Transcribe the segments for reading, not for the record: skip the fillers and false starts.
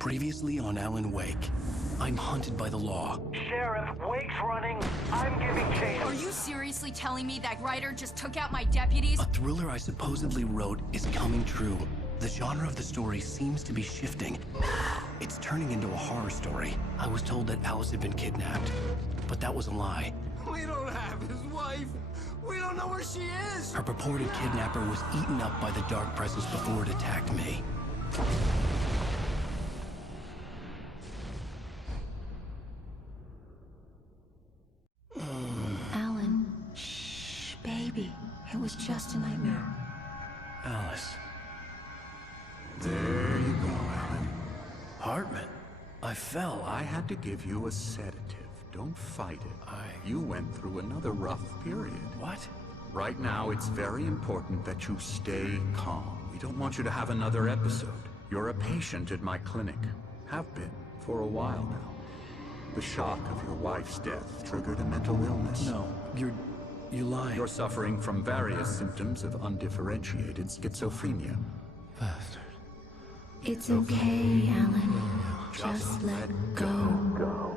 Previously on Alan Wake, I'm hunted by the law. Sheriff, Wake's running. I'm giving chase. Are you seriously telling me that writer just took out my deputies? A thriller I supposedly wrote is coming true. The genre of the story seems to be shifting. It's turning into a horror story. I was told that Alice had been kidnapped, but that was a lie. We don't have his wife. We don't know where she is. Her purported kidnapper was eaten up by the dark presence before it attacked me. Alan, shh, baby. It was just a nightmare. Alice. There you go, Alan. Hartman. I fell. I had to give you a sedative. Don't fight it. You went through another rough period. What? Right now, it's very important that you stay calm. We don't want you to have another episode. You're a patient at my clinic. Have been for a while now. The shock of your wife's death triggered a mental illness. No, you lied. You're suffering from various symptoms of undifferentiated schizophrenia. Bastard. It's okay, Alan. Just let go.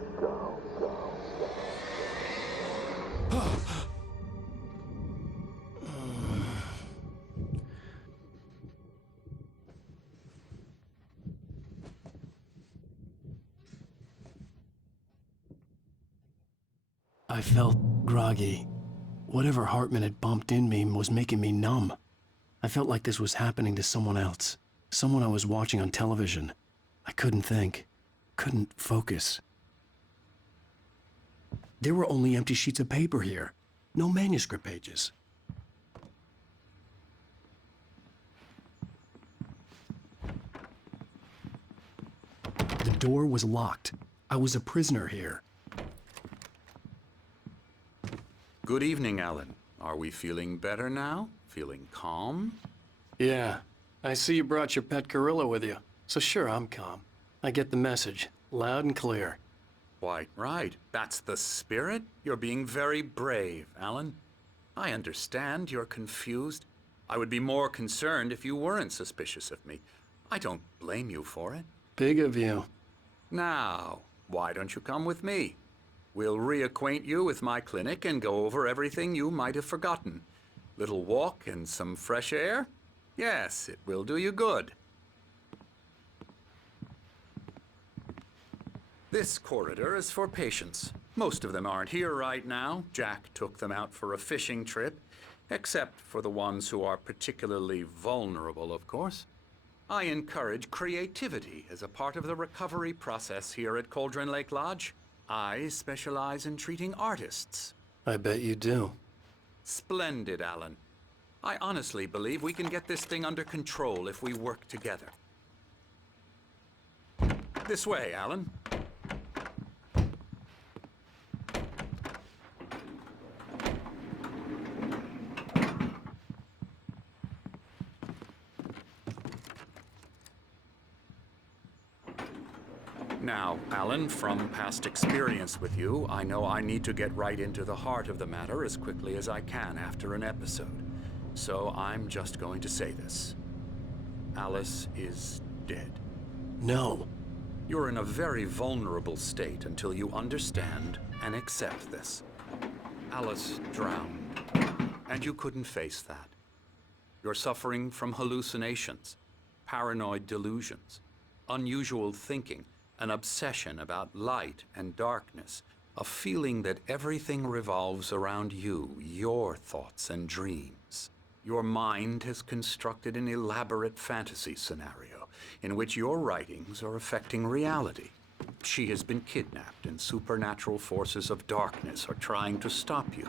I felt groggy. Whatever Hartman had bumped in me was making me numb. I felt like this was happening to someone else. Someone I was watching on television. I couldn't think. Couldn't focus. There were only empty sheets of paper here. No manuscript pages. The door was locked. I was a prisoner here. Good evening, Alan. Are we feeling better now? Feeling calm? Yeah. I see you brought your pet gorilla with you. So sure, I'm calm. I get the message. Loud and clear. Quite right. That's the spirit. You're being very brave, Alan. I understand you're confused. I would be more concerned if you weren't suspicious of me. I don't blame you for it. Big of you. Now, why don't you come with me? We'll reacquaint you with my clinic and go over everything you might have forgotten. Little walk and some fresh air? Yes, it will do you good. This corridor is for patients. Most of them aren't here right now. Jack took them out for a fishing trip, except for the ones who are particularly vulnerable, of course. I encourage creativity as a part of the recovery process here at Cauldron Lake Lodge. I specialize in treating artists. I bet you do. Splendid, Alan. I honestly believe we can get this thing under control if we work together. This way, Alan. Now, Alan, from past experience with you, I know I need to get right into the heart of the matter as quickly as I can after an episode. So I'm just going to say this. Alice is dead. No. You're in a very vulnerable state until you understand and accept this. Alice drowned, and you couldn't face that. You're suffering from hallucinations, paranoid delusions, unusual thinking, an obsession about light and darkness, a feeling that everything revolves around you, your thoughts and dreams. Your mind has constructed an elaborate fantasy scenario in which your writings are affecting reality. She has been kidnapped and supernatural forces of darkness are trying to stop you.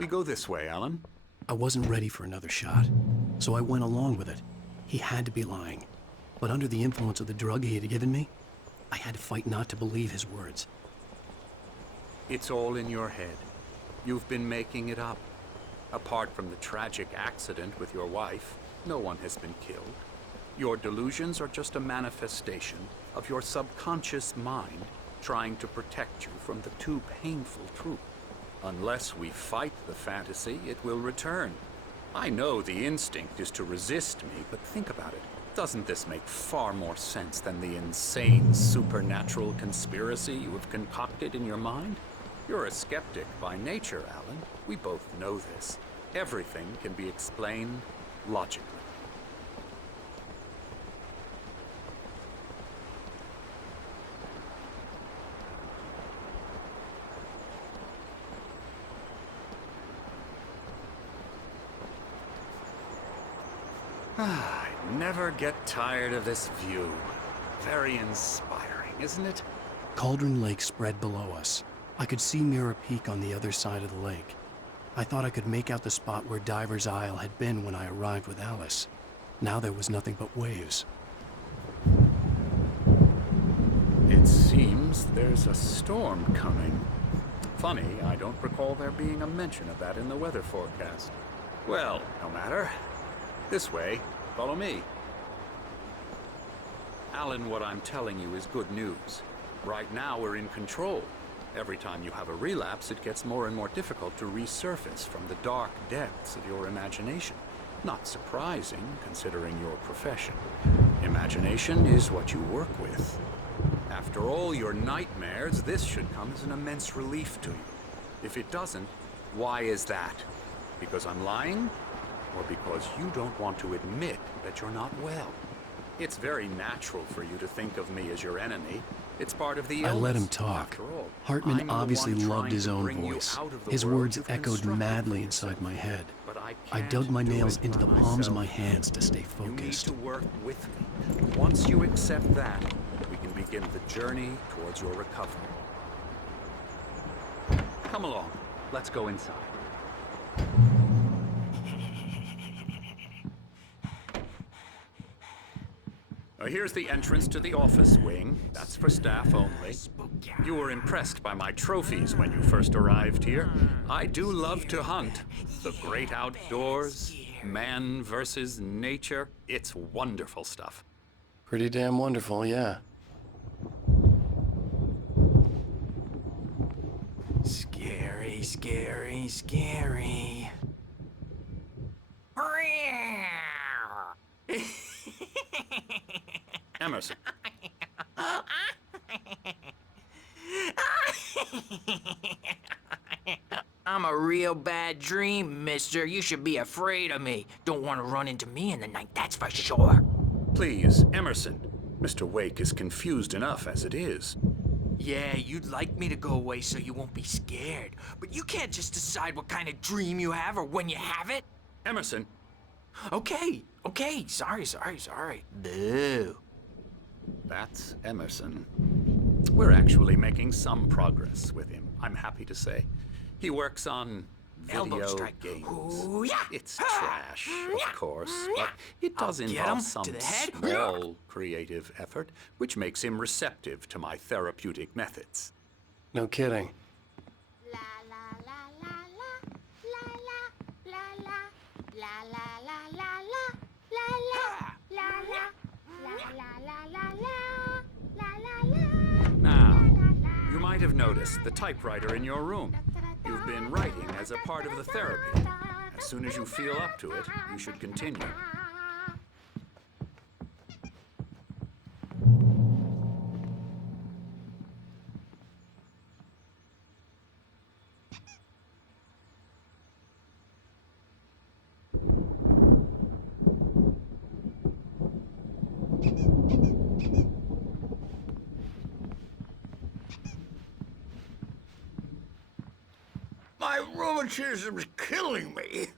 We go this way, Alan. I wasn't ready for another shot, so I went along with it. He had to be lying. But under the influence of the drug he had given me, I had to fight not to believe his words. It's all in your head. You've been making it up. Apart from the tragic accident with your wife, no one has been killed. Your delusions are just a manifestation of your subconscious mind trying to protect you from the too painful truth. Unless we fight the fantasy, it will return. I know the instinct is to resist me, but think about it. Doesn't this make far more sense than the insane supernatural conspiracy you have concocted in your mind? You're a skeptic by nature, Alan. We both know this. Everything can be explained logically. I never get tired of this view. Very inspiring, isn't it? Cauldron Lake spread below us. I could see Mirror Peak on the other side of the lake. I thought I could make out the spot where Diver's Isle had been when I arrived with Alice. Now there was nothing but waves. It seems there's a storm coming. Funny, I don't recall there being a mention of that in the weather forecast. Well, no matter. This way. Follow me. Alan, what I'm telling you is good news. Right now we're in control. Every time you have a relapse, it gets more and more difficult to resurface from the dark depths of your imagination. Not surprising, considering your profession. Imagination is what you work with. After all your nightmares, this should come as an immense relief to you. If it doesn't, why is that? Because I'm lying? Or because you don't want to admit that you're not well? It's very natural for you to think of me as your enemy. It's part of the illness. I let him talk. After all, Hartman I'm the obviously one loved trying his to own bring you voice. out of the His world words you've echoed constructed madly for inside yourself. my head. But I I can't dug my do nails it into the by palms of myself. my hands to stay You need focused. to work with me. Once you accept that, we can begin the journey towards your recovery. Come along. Let's go inside. Here's the entrance to the office wing. That's for staff only. You were impressed by my trophies when you first arrived here. I do love to hunt. The great outdoors, man versus nature. It's wonderful stuff. Pretty damn wonderful, yeah. Scary, scary, scary. Emerson. I'm a real bad dream, mister. You should be afraid of me. Don't want to run into me in the night, that's for sure. Please, Emerson. Mr. Wake is confused enough as it is. Yeah, you'd like me to go away so you won't be scared. But you can't just decide what kind of dream you have or when you have it. Emerson. Okay, sorry. Boo. That's Emerson. We're actually making some progress with him, I'm happy to say. He works on Elbow video strike. games. Ooh, yeah. It's trash, of course, but it does I'll get involve him some to the head. small creative effort, which makes him receptive to my therapeutic methods. No kidding. La la la la la la la la la la la la la la la. Now, you might have noticed the typewriter in your room. You've been writing as a part of the therapy. As soon as you feel up to it, you should continue. My rheumatism's killing me.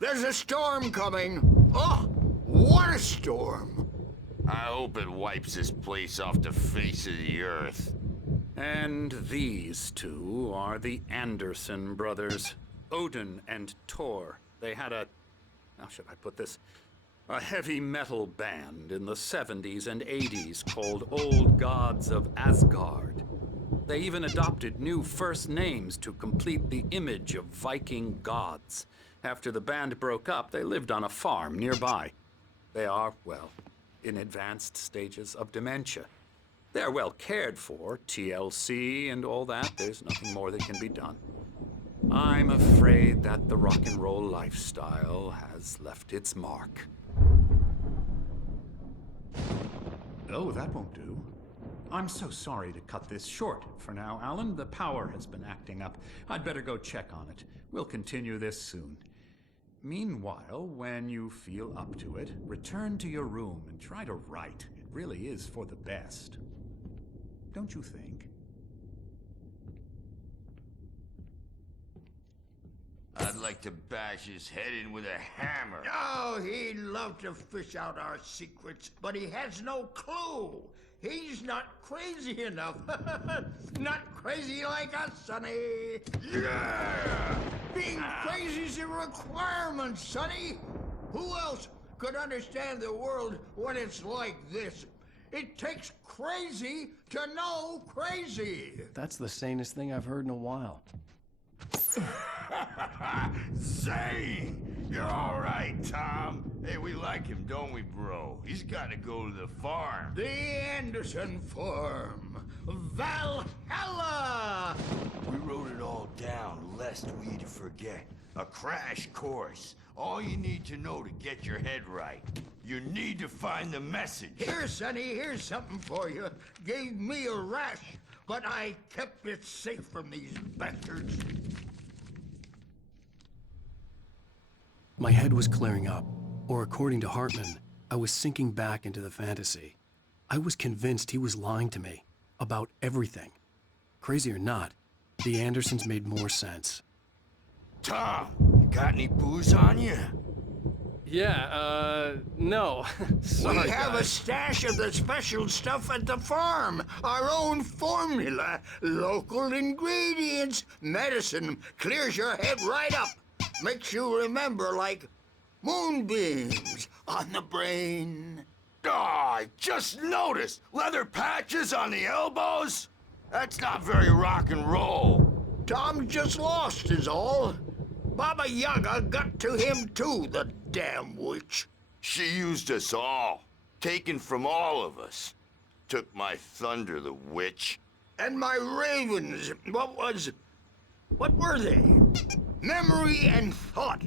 There's a storm coming. Oh, what a storm. I hope it wipes this place off the face of the earth. And these two are the Anderson brothers, Odin and Thor. They had how should I put this? A heavy metal band in the 70s and 80s called Old Gods of Asgard. They even adopted new first names to complete the image of Viking gods. After the band broke up, they lived on a farm nearby. They are, well, in advanced stages of dementia. They're well cared for, TLC and all that. There's nothing more that can be done. I'm afraid that the rock and roll lifestyle has left its mark. Oh, that won't do. I'm so sorry to cut this short for now, Alan. The power has been acting up. I'd better go check on it. We'll continue this soon. Meanwhile, when you feel up to it, return to your room and try to write. It really is for the best. Don't you think? I'd like to bash his head in with a hammer. Oh, he'd love to fish out our secrets, but he has no clue. He's not crazy enough. Not crazy like us, Sonny. Yeah! Being crazy's a requirement, Sonny. Who else could understand the world when it's like this? It takes crazy to know crazy. That's the sanest thing I've heard in a while. Zane! You're all right, Tom. Hey, we like him, don't we, bro? He's got to go to the farm. The Anderson Farm. Valhalla! We wrote it all down, lest we forget. A crash course. All you need to know to get your head right. You need to find the message. Here, Sonny, here's something for you. Gave me a rash, but I kept it safe from these bastards. My head was clearing up, or according to Hartman, I was sinking back into the fantasy. I was convinced he was lying to me about everything. Crazy or not, the Andersons made more sense. Tom, you got any booze on you? Yeah, no. Sorry, We have a guys. stash of the special stuff at the farm. Our own formula. Local ingredients. Medicine clears your head right up. Makes you remember like moonbeams on the brain. Oh, I just noticed. Leather patches on the elbows? That's not very rock and roll. Tom just lost is all. Baba Yaga got to him too, the damn witch. She used us all. Taken from all of us. Took my thunder, the witch. And my ravens, what were they? Memory and thought,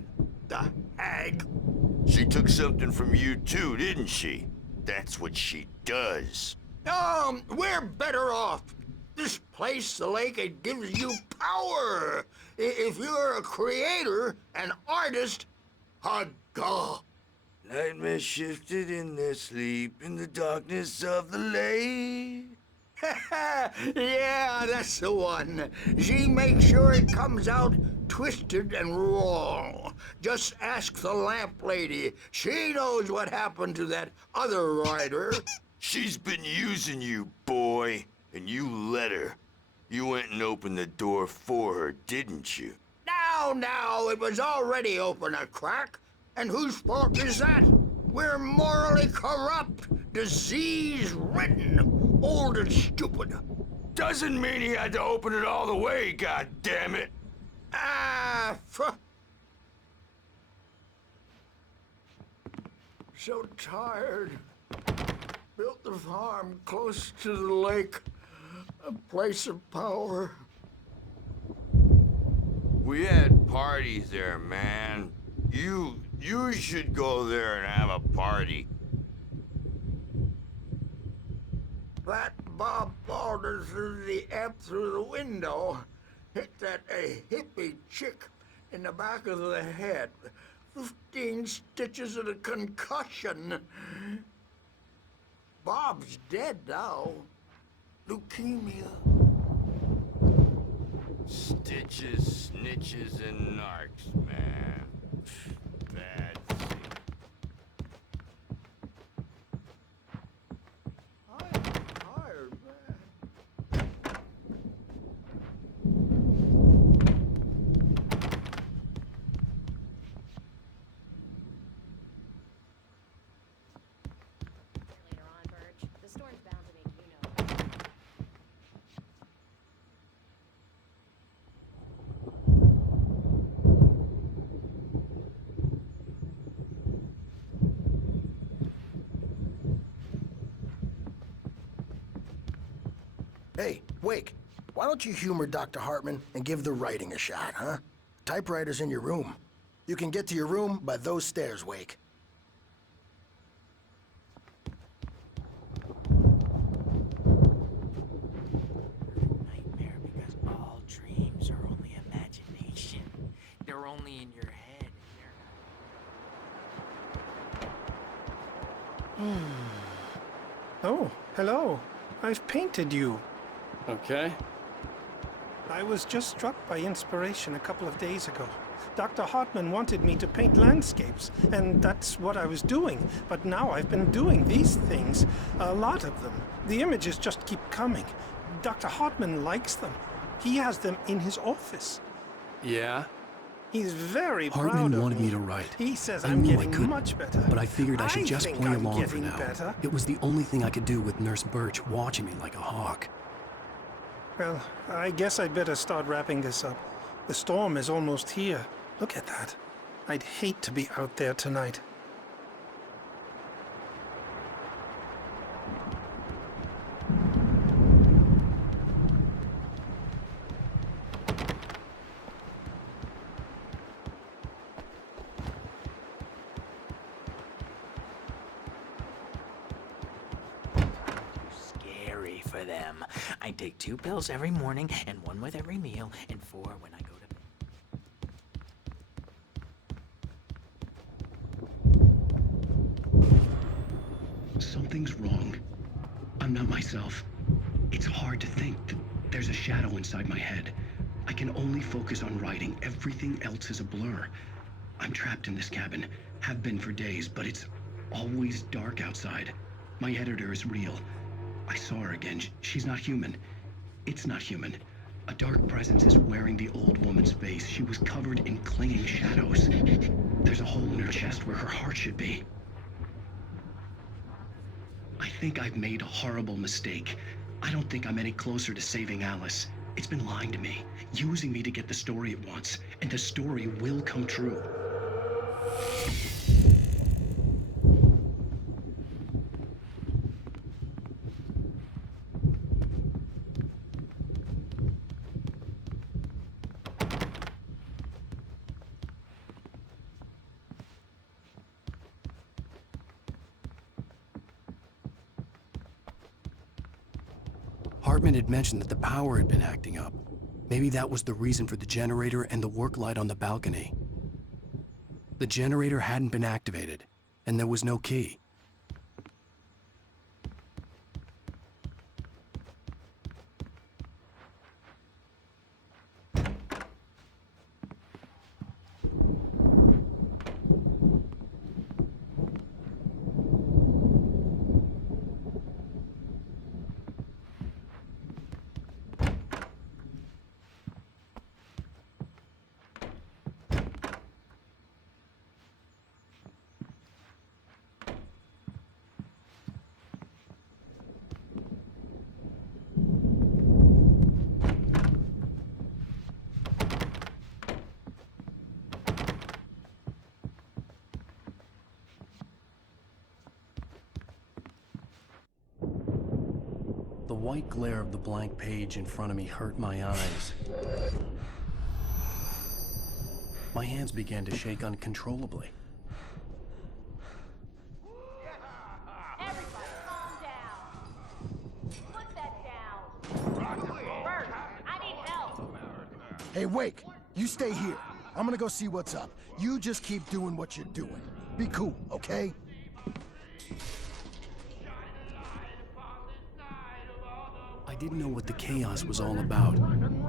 the hag. She took something from you too, didn't she? That's what she does. We're better off. This place, the lake, it gives you power. If you're a creator, an artist, haga. Nightmare shifted in their sleep in the darkness of the lake. Yeah, that's the one. She makes sure it comes out twisted and raw. Just ask the lamp lady. She knows what happened to that other rider. She's been using you, boy, and you let her. You went and opened the door for her, didn't you? Now, it was already open a crack. And whose fault is that? We're morally corrupt, disease-ridden, old and stupid. Doesn't mean he had to open it all the way, goddammit. So tired. Built the farm close to the lake. A place of power. We had parties there, man. You should go there and have a party. That Bob Balder threw the amp through the window. Hit that hippie chick in the back of the head. 15 stitches and a concussion. Bob's dead now. Leukemia. Stitches, snitches, and narcs, man. Bad thing. I'm tired, man. Later on, Birch. The storm's bound to make you know. Wake, why don't you humor Dr. Hartman and give the writing a shot, huh? Typewriter's in your room. You can get to your room by those stairs, Wake. Nightmare because all dreams are only imagination. They're only in your head. Oh, hello. I've painted you. Okay. I was just struck by inspiration a couple of days ago. Dr. Hartman wanted me to paint landscapes, and that's what I was doing. But now I've been doing these things, a lot of them. The images just keep coming. Dr. Hartman likes them. He has them in his office. Yeah? He's very proud Hartman of wanted me. me to write. He says I I'm knew I getting couldn't, much better. but I figured I should just think play I'm along for getting now. better. It was the only thing I could do with Nurse Birch watching me like a hawk. Well, I guess I'd better start wrapping this up. The storm is almost here. Look at that. I'd hate to be out there tonight. Scary for them. I take 2 pills every morning and 1 with every meal and 4 when I go to bed. Something's wrong. I'm not myself. It's hard to think that there's a shadow inside my head. I can only focus on writing. Everything else is a blur. I'm trapped in this cabin. Have been for days, but it's always dark outside. My editor is real. I saw her again. She's not human. It's not human. A dark presence is wearing the old woman's face. She was covered in clinging shadows. There's a hole in her chest where her heart should be. I think I've made a horrible mistake. I don't think I'm any closer to saving Alice. It's been lying to me, using me to get the story it wants, and the story will come true. Hartman had mentioned that the power had been acting up. Maybe that was the reason for the generator and the work light on the balcony. The generator hadn't been activated, and there was no key. The white glare of the blank page in front of me hurt my eyes. My hands began to shake uncontrollably. Everybody calm down. Put that down. Bert, I need help. Hey, Wake, you stay here. I'm gonna go see what's up. You just keep doing what you're doing. Be cool, okay? I didn't know what the chaos was all about,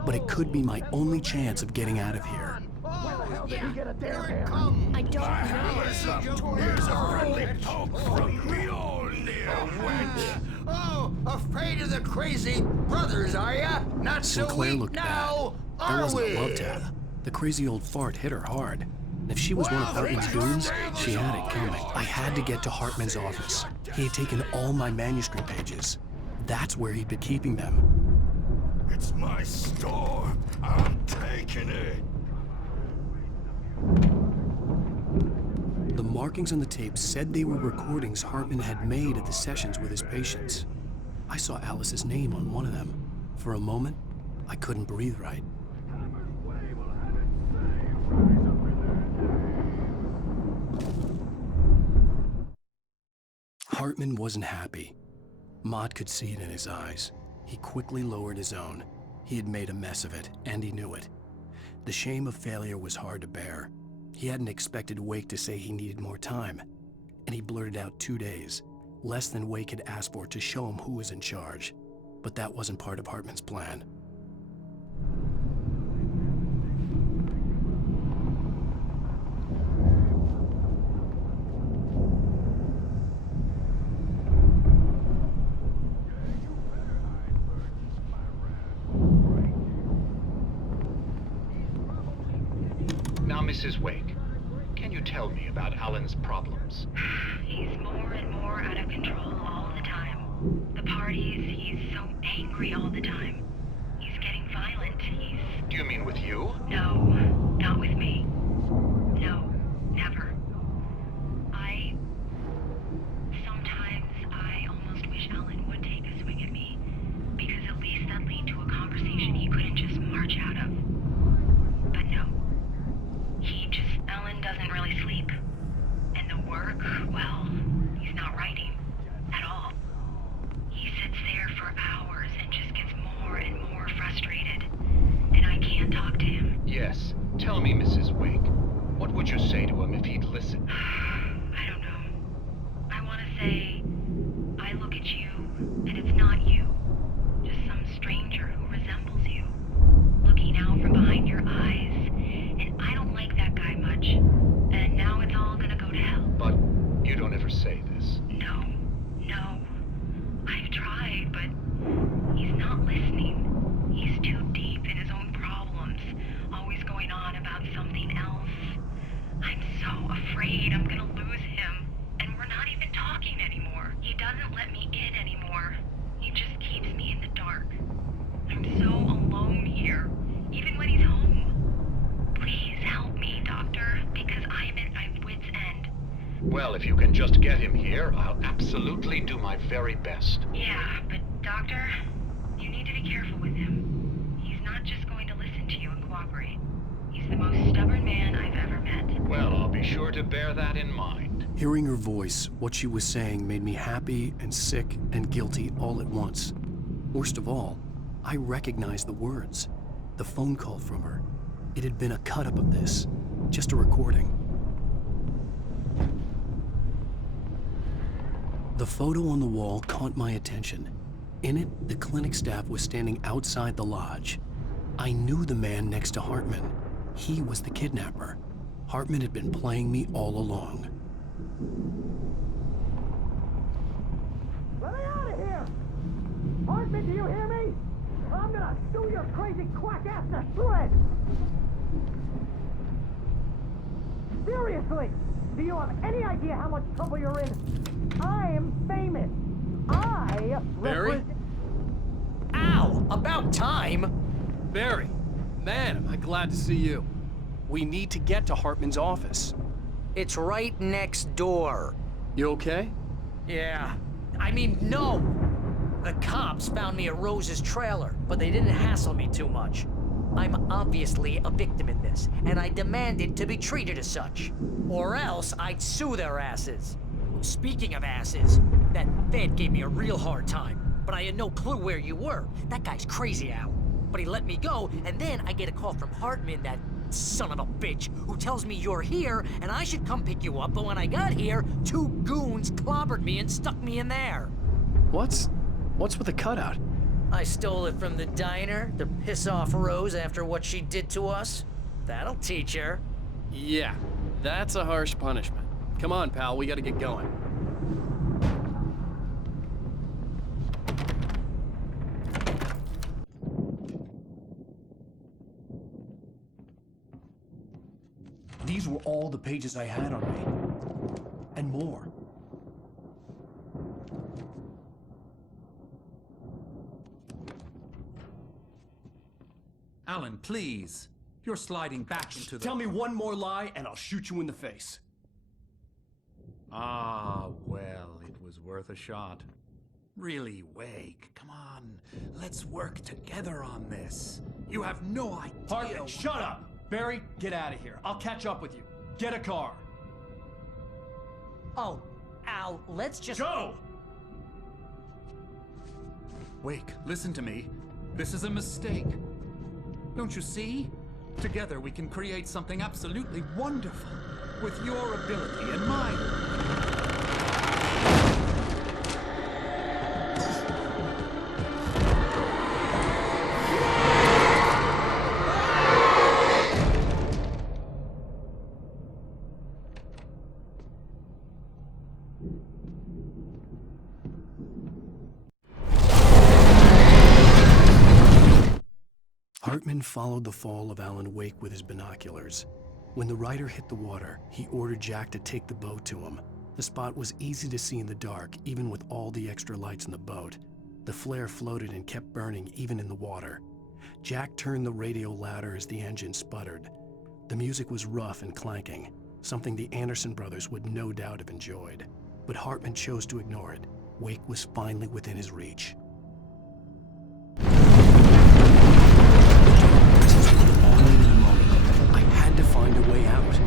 but it could be my only chance of getting out of here. Here it comes. I don't know. Here's a friendly poke from Mjolnir. Oh, afraid of the crazy brothers, are ya? Not so Sinclair weak looked now, bad. There are wasn't we? a love tap. The crazy old fart hit her hard. And if she was one of Hartman's goons, she had it coming. I had to get to Hartman's office. He had taken all my manuscript pages. That's where he'd been keeping them. It's my store. I'm taking it. The markings on the tape said they were recordings Hartman had made at the sessions with his patients. I saw Alice's name on one of them. For a moment, I couldn't breathe right. Hartman wasn't happy. Mott could see it in his eyes. He quickly lowered his own. He had made a mess of it, and he knew it. The shame of failure was hard to bear. He hadn't expected Wake to say he needed more time, and he blurted out 2 days, less than Wake had asked for to show him who was in charge. But that wasn't part of Hartman's plan. Now, Mrs. Wake, can you tell me about Alan's problems? He's more and more out of control all the time. The parties, he's so angry all the time. He's getting violent. Do you mean with you? No, not with me. No, never. Sometimes I almost wish Alan would take a swing at me, because at least that'd lead to a conversation he couldn't just march out of. But no. Alan doesn't really sleep. And the work, well, he's not writing at all. He sits there for hours and just gets more and more frustrated. And I can't talk to him. Yes. Tell me, Mrs. Wake, what would you say to him if he'd listen? I don't know. I want to say, I look at you, and it's not you. Just some stranger who resembles you. Looking out from behind your eyes. And I don't like that guy much. And now it's all gonna go to hell. But you don't ever say this. No. I've tried, but he's not listening. He's too deep in his own problems, always going on about something else. I'm so afraid I'm gonna lose him. And we're not even talking anymore. He doesn't let me in anymore. He just keeps me in the dark. I'm so alone here, even when he's home. Please help me, Doctor, because I'm at my wit's end. Well, if you can just get him here, I'll absolutely do my very best. Yeah, but Doctor, you need to be careful with him. He's not just going to listen to you and cooperate. He's the most stubborn man I've ever met. Well, I'll be sure to bear that in mind. Hearing her voice, what she was saying made me happy and sick and guilty all at once. Worst of all, I recognized the words. The phone call from her. It had been a cut-up of this, just a recording. The photo on the wall caught my attention. In it, the clinic staff was standing outside the lodge. I knew the man next to Hartman. He was the kidnapper. Hartman had been playing me all along. Let me out of here! Hartman, do you hear me? I'm gonna chew your crazy quack ass to shreds! Seriously, do you have any idea how much trouble you're in? I'm famous. Barry? Ow! About time! Barry, man, am I glad to see you. We need to get to Hartman's office. It's right next door. You okay? Yeah. I mean, no! The cops found me at Rose's trailer, but they didn't hassle me too much. I'm obviously a victim in this, and I demanded to be treated as such. Or else I'd sue their asses. Speaking of asses, that Fed gave me a real hard time, but I had no clue where you were. That guy's crazy, Al. But he let me go, and then I get a call from Hartman, that son of a bitch, who tells me you're here, and I should come pick you up, but when I got here, 2 goons clobbered me and stuck me in there. What's with the cutout? I stole it from the diner to piss off Rose after what she did to us. That'll teach her. Yeah, that's a harsh punishment. Come on, pal, we gotta get going. These were all the pages I had on me. And more. Alan, please. You're sliding back into the... Tell me one more lie and I'll shoot you in the face. Ah, well, it was worth a shot. Really, Wake, come on. Let's work together on this. You have no idea. Hartman, shut up! Barry, get out of here. I'll catch up with you. Get a car. Oh, Al, let's just... Go! Wake, listen to me. This is a mistake. Don't you see? Together we can create something absolutely wonderful. With your ability and mine. Hartman followed the fall of Alan Wake with his binoculars. When the rider hit the water, he ordered Jack to take the boat to him. The spot was easy to see in the dark, even with all the extra lights in the boat. The flare floated and kept burning even in the water. Jack turned the radio louder as the engine sputtered. The music was rough and clanking, something the Anderson brothers would no doubt have enjoyed. But Hartman chose to ignore it. Wake was finally within his reach. I had to find a way out.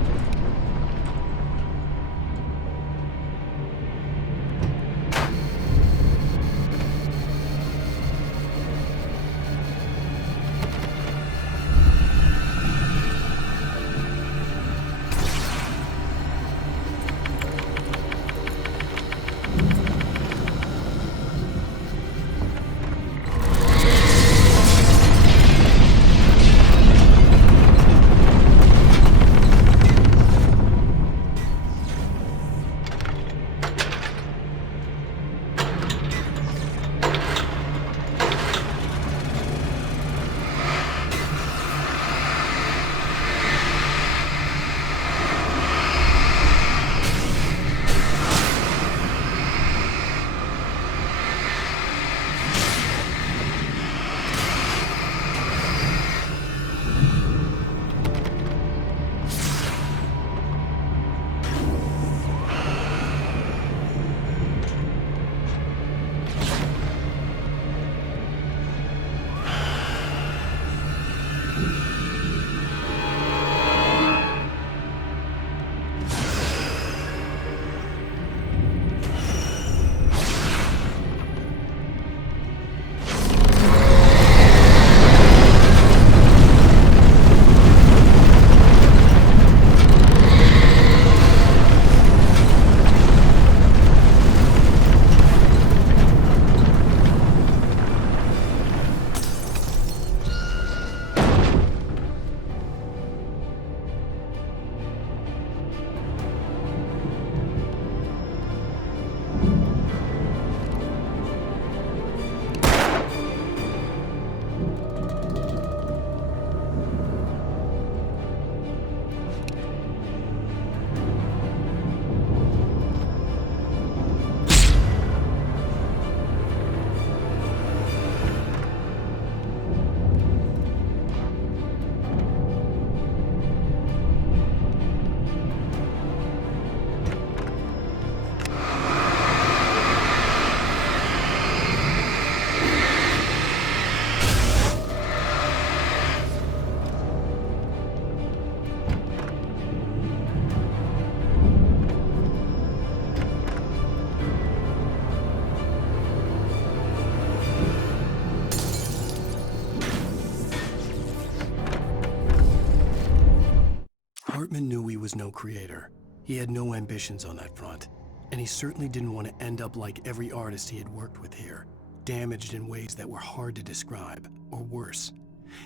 Hartman knew he was no creator. He had no ambitions on that front, and he certainly didn't want to end up like every artist he had worked with here, damaged in ways that were hard to describe, or worse.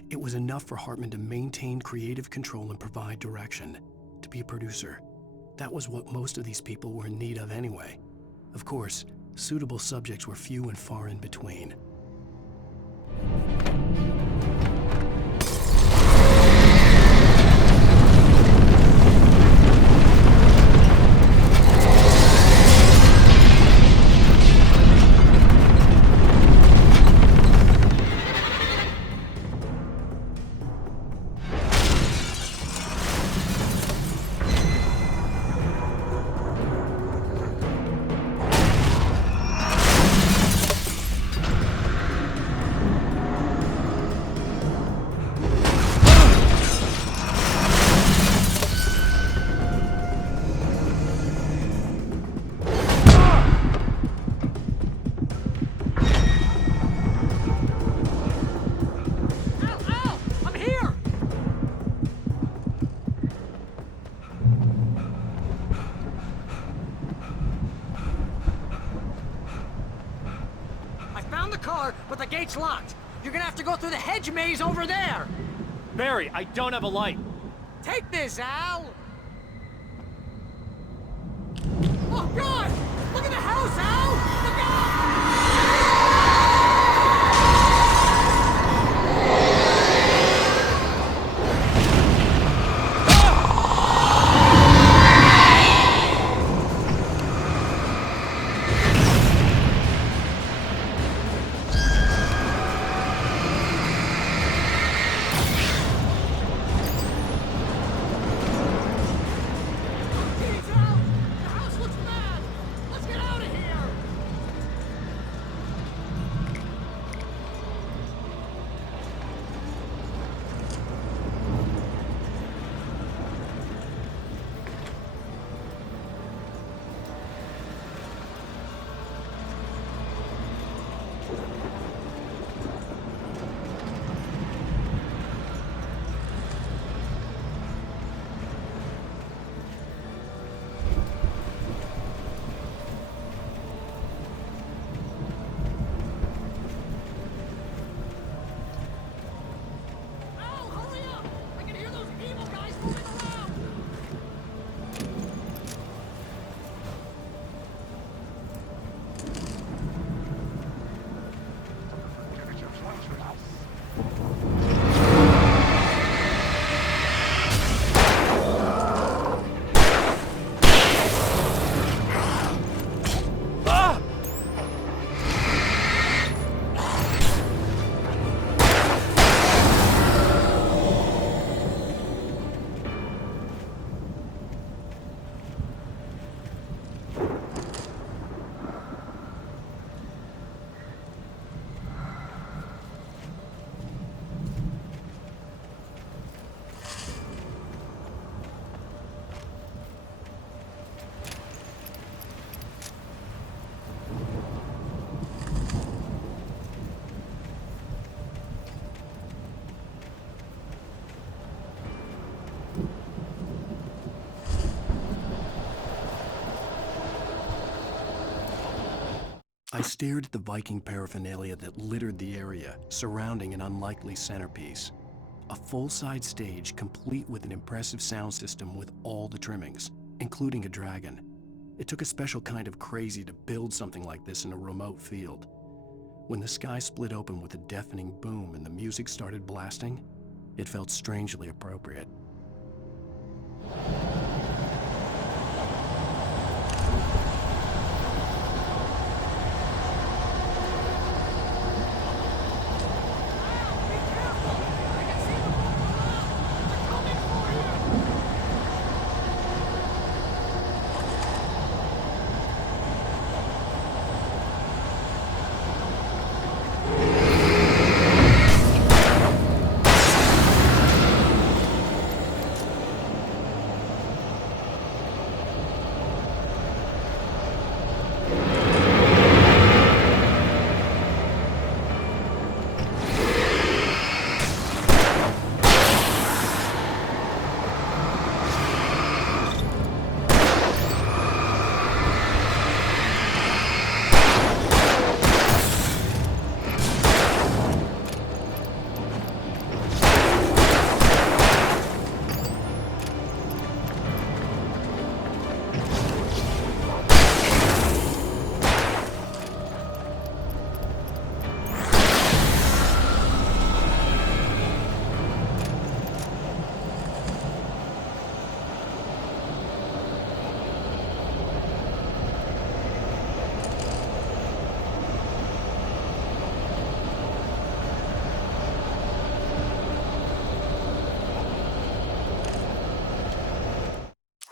It was enough for Hartman to maintain creative control and provide direction, to be a producer. That was what most of these people were in need of anyway. Of course, suitable subjects were few and far in between. car, but the gate's locked. You're gonna have to go through the hedge maze over there. Barry, I don't have a light. Take this, Al! Oh, God! Look at the house, Al! Look out! Jeez, Al! The house looks bad! Let's get out of here! Al, hurry up! I can hear those evil guys moving around! I stared at the Viking paraphernalia that littered the area, surrounding an unlikely centerpiece. A full-size stage complete with an impressive sound system with all the trimmings, including a dragon. It took a special kind of crazy to build something like this in a remote field. When the sky split open with a deafening boom and the music started blasting, it felt strangely appropriate.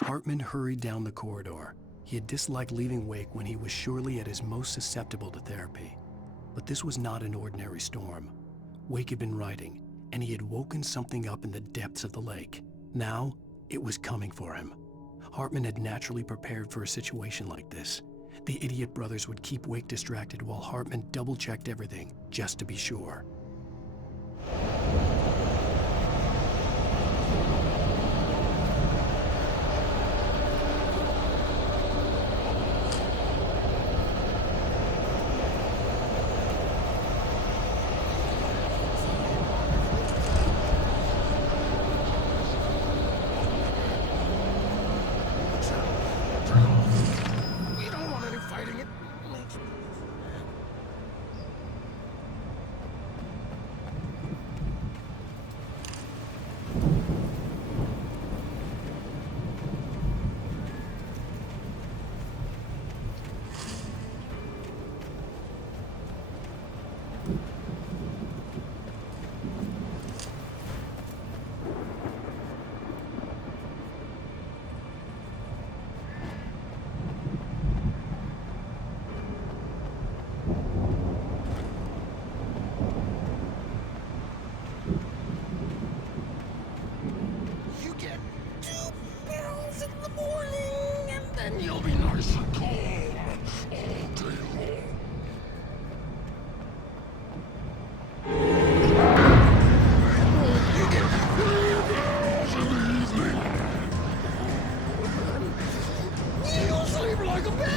Hartman hurried down the corridor. He had disliked leaving Wake when he was surely at his most susceptible to therapy. But this was not an ordinary storm. Wake had been writing, and he had woken something up in the depths of the lake. Now, it was coming for him. Hartman had naturally prepared for a situation like this. The idiot brothers would keep Wake distracted while Hartman double-checked everything, just to be sure. Then you'll be nice and calm all day long. You can feel girls in the evening. You sleep like a baby.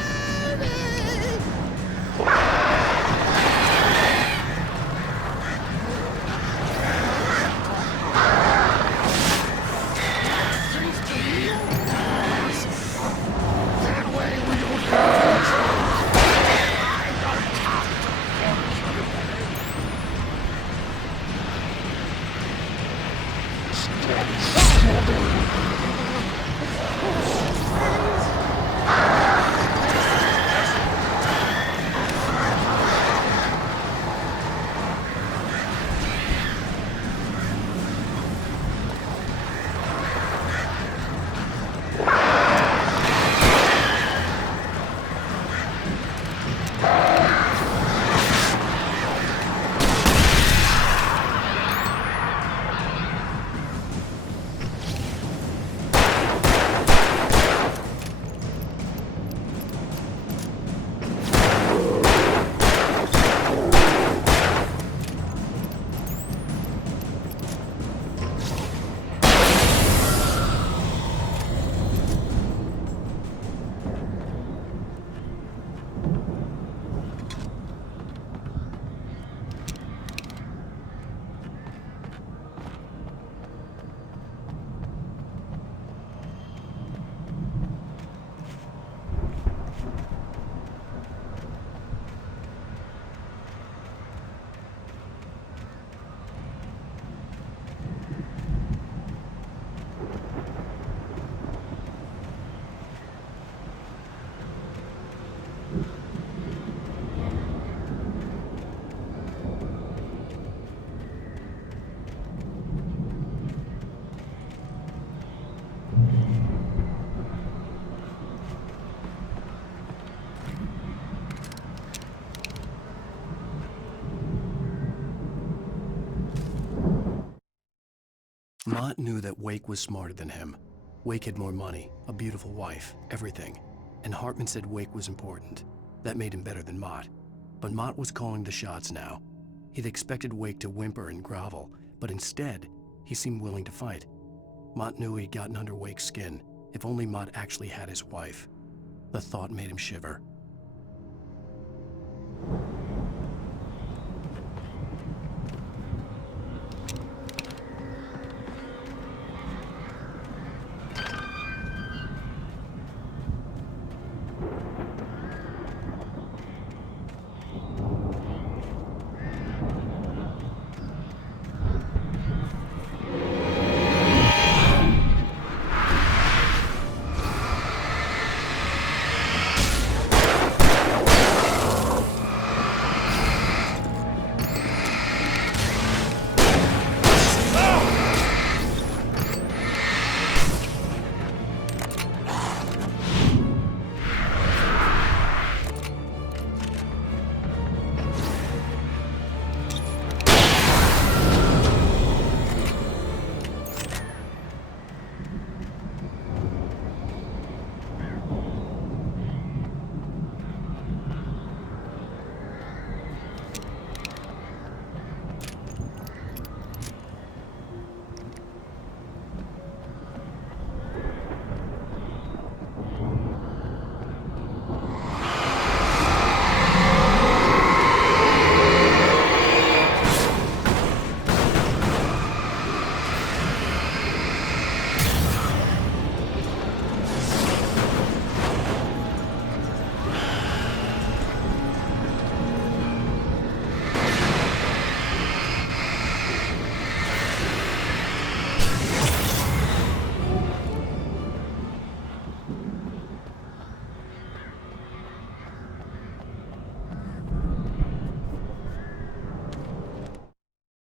Mott knew that Wake was smarter than him. Wake had more money, a beautiful wife, everything. And Hartman said Wake was important. That made him better than Mott. But Mott was calling the shots now. He'd expected Wake to whimper and grovel, but instead, he seemed willing to fight. Mott knew he'd gotten under Wake's skin, if only Mott actually had his wife. The thought made him shiver.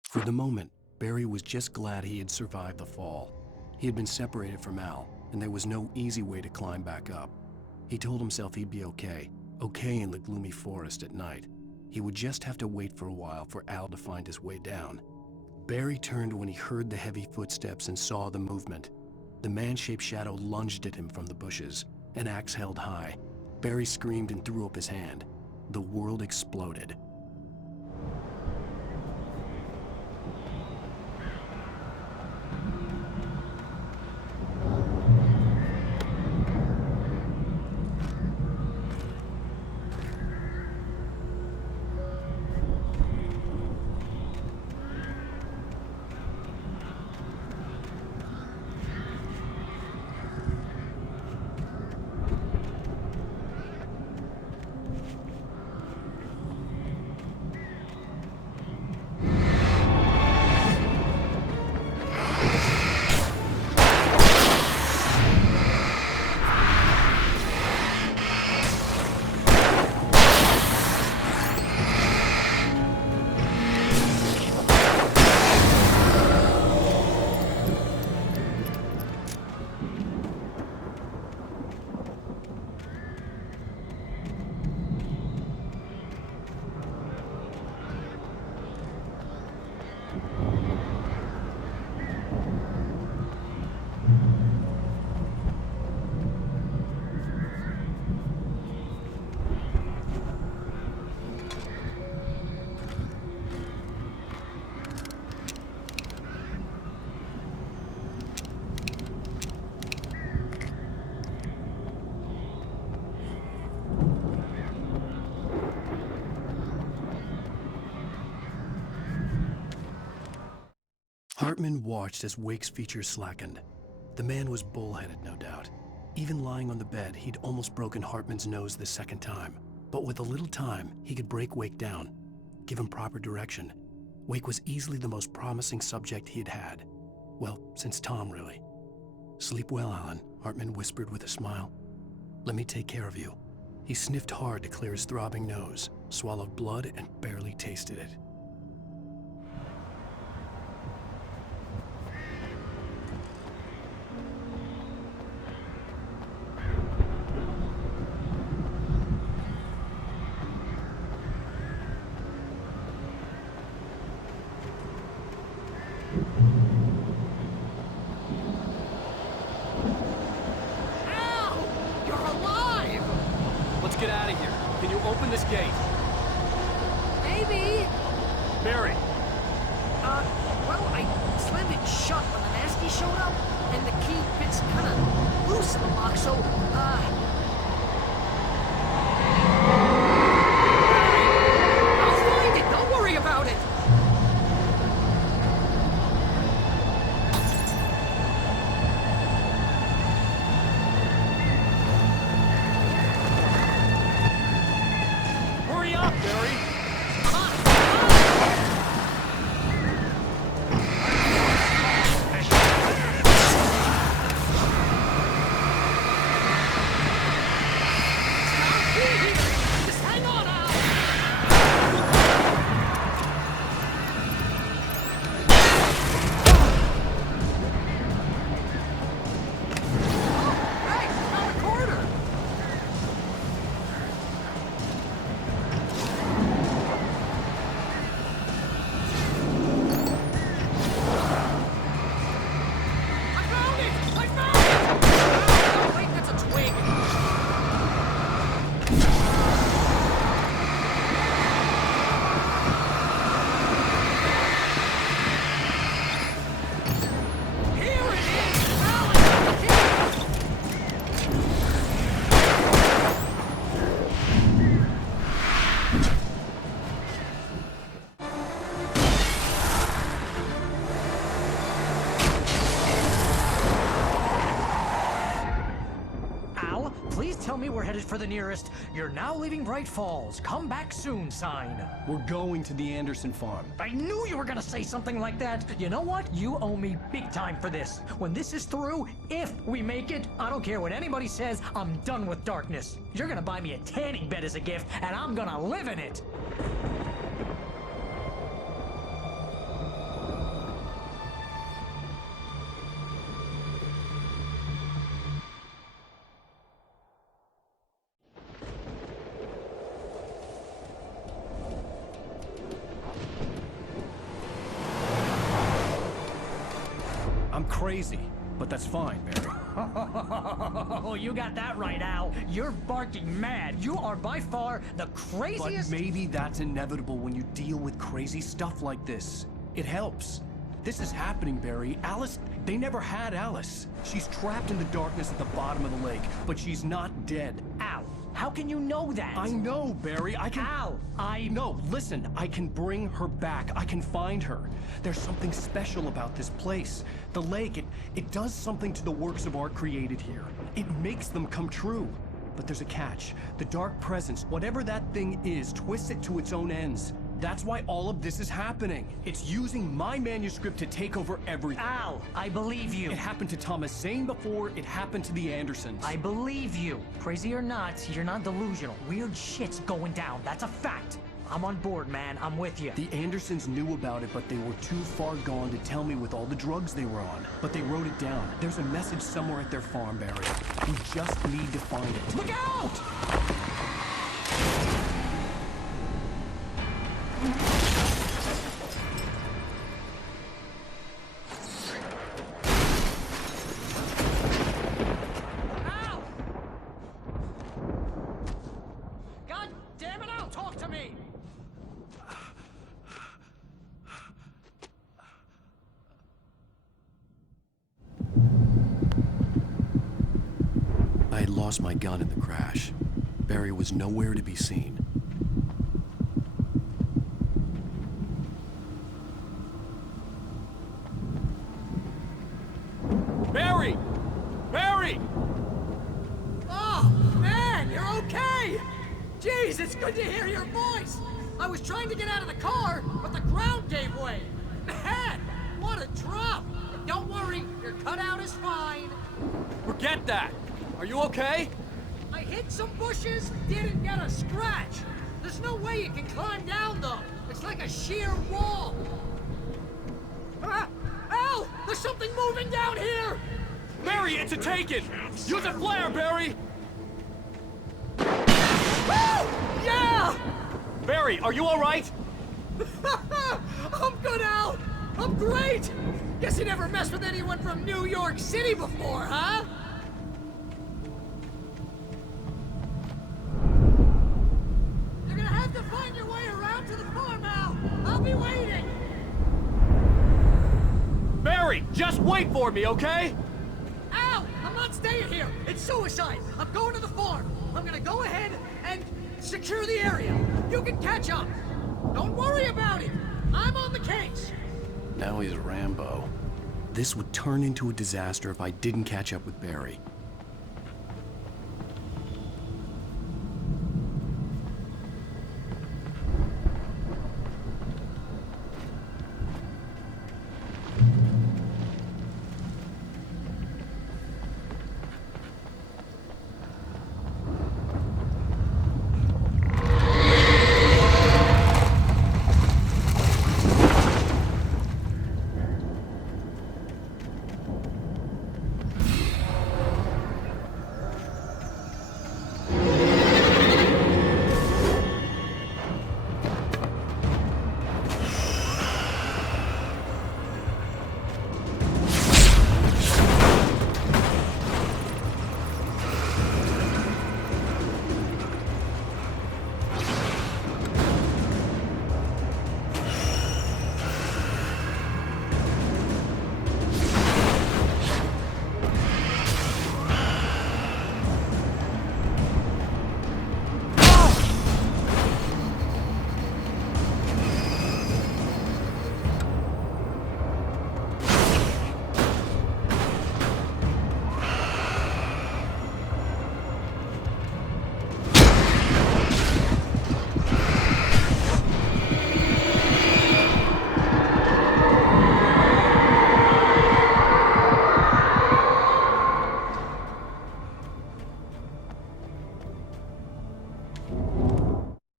For the moment, Barry was just glad he had survived the fall. He had been separated from Al, and there was no easy way to climb back up. He told himself he'd be okay in the gloomy forest at night. He would just have to wait for a while for Al to find his way down. Barry turned when he heard the heavy footsteps and saw the movement. The man-shaped shadow lunged at him from the bushes, an axe held high. Barry screamed and threw up his hand. The world exploded. Hartman watched as Wake's features slackened. The man was bullheaded, no doubt. Even lying on the bed, he'd almost broken Hartman's nose the second time. But with a little time, he could break Wake down, give him proper direction. Wake was easily the most promising subject he had had. Well, since Tom, really. "Sleep well, Alan," Hartman whispered with a smile. "Let me take care of you." He sniffed hard to clear his throbbing nose, swallowed blood, and barely tasted it. Get out of here. Can you open this gate? Maybe. Barry. Well, I slammed it shut when the nasty showed up, and the key fits kind of loose in the lock, so, I'll find it. Don't worry about it. Tell me we're headed for the nearest "You're now leaving Bright Falls. Come back soon" sign. We're going to the Anderson farm. I knew you were gonna say something like that. You know what? You owe me big time for this. When this is through, if we make it, I don't care what anybody says, I'm done with darkness. You're gonna buy me a tanning bed as a gift, and I'm gonna live in it. I'm crazy, but that's fine, Barry. Oh, you got that right, Al. You're barking mad. You are by far the craziest. But maybe that's inevitable when you deal with crazy stuff like this. It helps. This is happening, Barry. Alice, they never had Alice. She's trapped in the darkness at the bottom of the lake, but she's not dead. Al, how can you know that? I know, Barry. I can... Al, No, listen. I can bring her back. I can find her. There's something special about this place. The lake, it does something to the works of art created here. It makes them come true. But there's a catch. The dark presence, whatever that thing is, twists it to its own ends. That's why all of this is happening. It's using my manuscript to take over everything. Al, I believe you. It happened to Thomas Zane before, it happened to the Andersons. I believe you. Crazy or not, you're not delusional. Weird shit's going down. That's a fact. I'm on board, man. I'm with you. The Andersons knew about it, but they were too far gone to tell me with all the drugs they were on. But they wrote it down. There's a message somewhere at their farm, Barry. We just need to find it. Look out! Al! God damn it, Al, talk to me! I had lost my gun in the crash. Barry was nowhere to be seen. Barry! Barry! Oh, man, you're okay! Jeez, it's good to hear your voice! I was trying to get out of the car, but the ground gave way! Man, what a drop! Don't worry, your cutout is fine. Forget that! Are you okay? I hit some bushes, didn't get a scratch. There's no way you can climb down, though. It's like a sheer wall. Al! There's something moving down here! Barry, it's a taken! Use a flare, Barry! Woo! Yeah! Barry, are you alright? I'm good, Al! I'm great! Guess you never messed with anyone from New York City before, huh? You're gonna have to find your way around to the farm, Al! I'll be waiting! Barry, just wait for me, okay? Al! I'm not staying here! It's suicide! I'm going to the farm! I'm gonna go ahead and secure the area! You can catch up! Don't worry about it! I'm on the case! Now he's Rambo. This would turn into a disaster if I didn't catch up with Barry.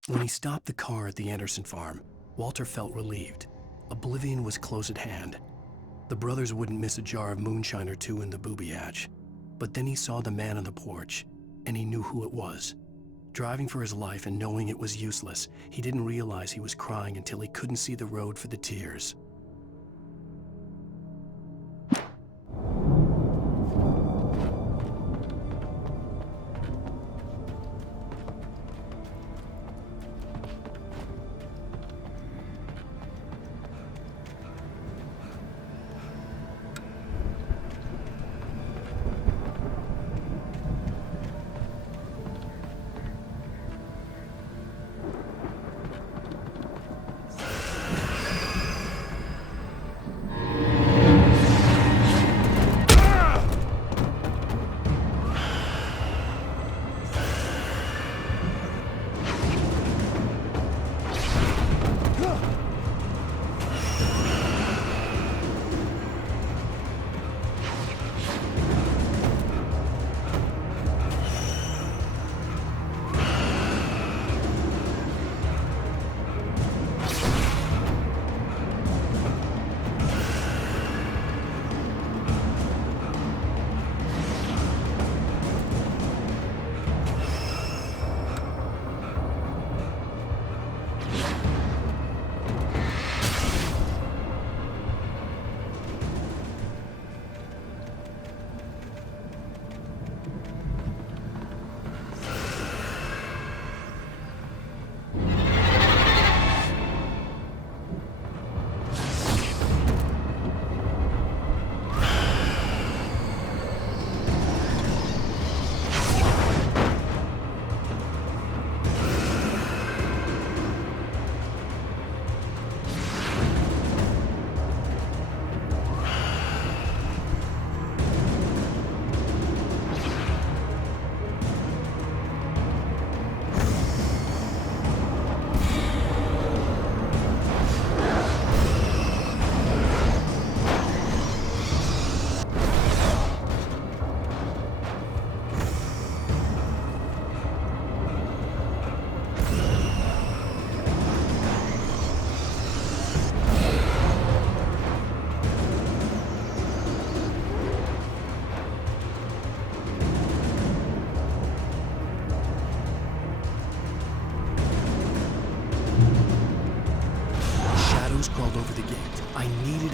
When he stopped the car at the Anderson farm, Walter felt relieved. Oblivion was close at hand. The brothers wouldn't miss a jar of moonshine or two in the booby hatch. But then he saw the man on the porch, and he knew who it was. Driving for his life and knowing it was useless, he didn't realize he was crying until he couldn't see the road for the tears.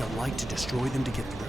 a light to destroy them to get